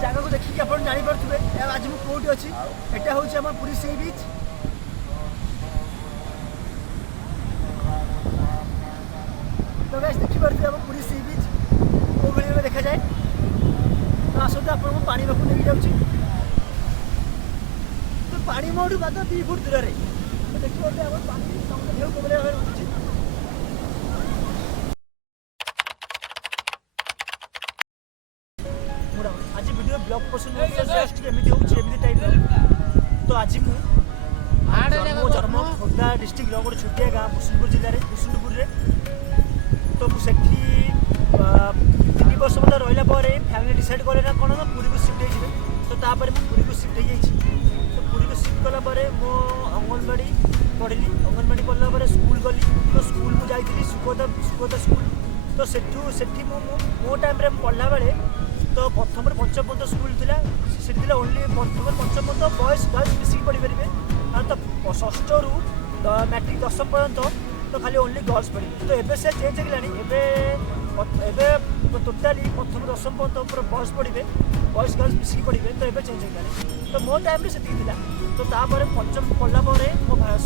जगह को देखिए आप जापे आज मुझे कौटी अच्छी यहाँ हूँ आम पुरी सी बीच तो गाइस देखिए आम पुरी सी बीच कौ भाई देखा जाए तो आसते आपको पानी पाखु नहीं जाऊँगी तो पानी मोटू मात्र 2 फुट दूर में तो देखिए आम पानी देह कौ भाई रोचे आज वीडियो ब्लॉग पसंद जस्ट एमती होमती टाइप तो आज मो जन्म खोर्धा डिस्ट्रिक्ट गोटे छोटिया गाँ भूषुंडपुर जिले में भूषुंडपुर तो मुझे 3 वर्ष मतलब रहा फैमिली डिसाइड कले ना कौन ना पुरी को शिफ्ट हो तो तापर मुझे पुरी को शिफ्ट हो तो पुरी को शिफ्ट कलापर मो अंगनवाड़ी पढ़ी अंगनवाड़ी पढ़ला स्कूल गली तो स्कूल को जाइली सुखोदा स्कूल तो सेठी मो टाइम पढ़ला बेले तो प्रथम पंचम पर्यटन स्कूल थी ओनली प्रथम पंचम पर्यटन बॉयज गर्ल्स मिसिक पढ़ी पारे तो षष्ठ रु मैट्रिक 10 पर्यटन तो खाली ओनली गर्ल्स पढ़ी तो एबे से चेंज हो टोटाली प्रथम 10 पर्यटन पूरा बॉयज पढ़े बॉयज गर्ल्स मिसिक पढ़े तो ये चेंज हो तो मो टाइम से तो तापर पंचम पढ़ला मो भारत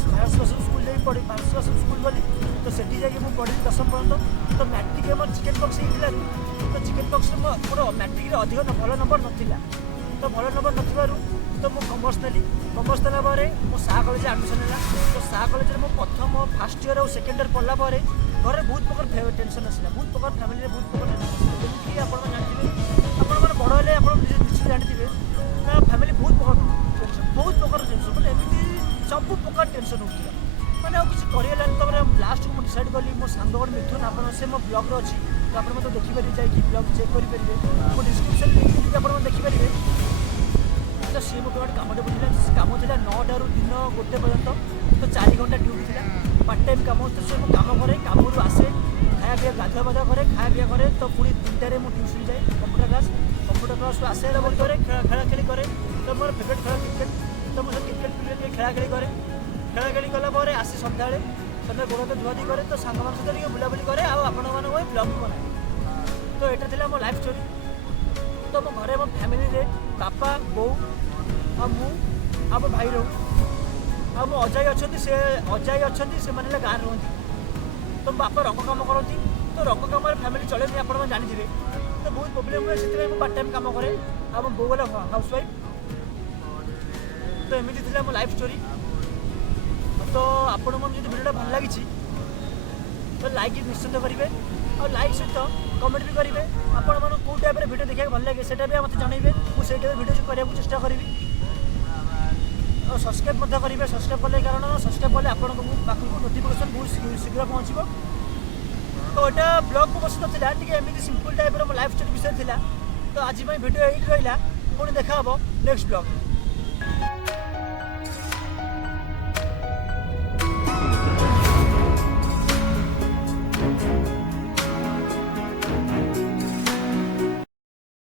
स्कूल जा पढ़ी भारत स्कूल गली तो सेठी जाकि पढ़ी 10 पर्यटन तो मैट्रिक मोर चिकेन बक्स होता तो चिकेन बक्स मोर मैट्रिक अधिक भल नंबर नाला तो भल नंबर नथिबारु तो मु कमर्स नेली कमर्स नेला मो सा कॉलेज एडमिशन है तो सा कॉलेज में प्रथम फास्ट ईयर और सेकेंड ईयर पढ़ला घर बहुत प्रकार टेंशन आसला बहुत प्रकार फैमिली बहुत प्रकार टेंशन जमीन आप जानते बड़ हेल्ले आप निश्चित जानते ना फैमिली बहुत प्रकार टेंशन मैंने एमती सब प्रकार टेंशन होता मैंने आउ किसी करें तो लास्ट को डिसाइड कली मो सांग मिथुन आप मो ब्लॉग अच्छी तो आप देखिपारे जाकि ब्लॉग चेक करेंगे मो डिस्क्रिप्शन लिंक देती आप देखिपारे तो सी मत गोटे कमटे बुझा कम था 9 रू दिन 1 पर्यटन तो 4 घंटा ड्यूटी थी पार्ट टाइम कम तो से कम करे कम आसे खाया पीया गाधुआ पाधुआ करे खाया पीया करे तो पुणी 3टारे मुझे ट्यूशन जाए कंप्यूटर क्लास को आसे बंद करे खेला खेली करे तो मोर फेवरेट खेल क्रिकेट तो मुझे क्रिकेट फिल्ड खेला खेली करे खेला खेली गलापर आसी सन्ध्या सन्ध्या गोड़ हाथ धुआधुई करे तो सांग सहित बुलाबुली करे आपण ब्लॉग बनाए तो यहाँ थी मो लाइफ स्टोरी तो मो घरे मो फैमिली बापा बो आ मु आ मो भाई रहू आ मो अजय अच्छा से अजय अच्छा से मैंने गाँव रुहति तो बापा रंग कम करती तो रंग कम फैमिली चले आप जानते तो बहुत प्रोब्लेम हुए से पार्ट टाइम कम करे आ मो बो गला हाउस वाइफ तो एमती थी मो लाइफ स्टोरी तो आपण मन जो वीडियो भल लगी तो लाइक निश्चित करेंगे और लाइक सहित कमेंट भी करेंगे आपण मन कौ टाइप वीडियो देखा भल लगे से मत जनइबे मुझे वीडियो करने चेष्टा करी और सब्सक्राइब करेंगे सब्सक्राइब कले कारण सब्सक्राइब कले आप पाखक नोटिफिकेशन बहुत शीघ्र पहुँचो तो यहाँ ब्लॉग को बस ना एमती सिंपल टाइप लाइफ स्टोरी विषय था तो आज वीडियो यही रहा पुणी देखा नेक्स्ट ब्लॉग।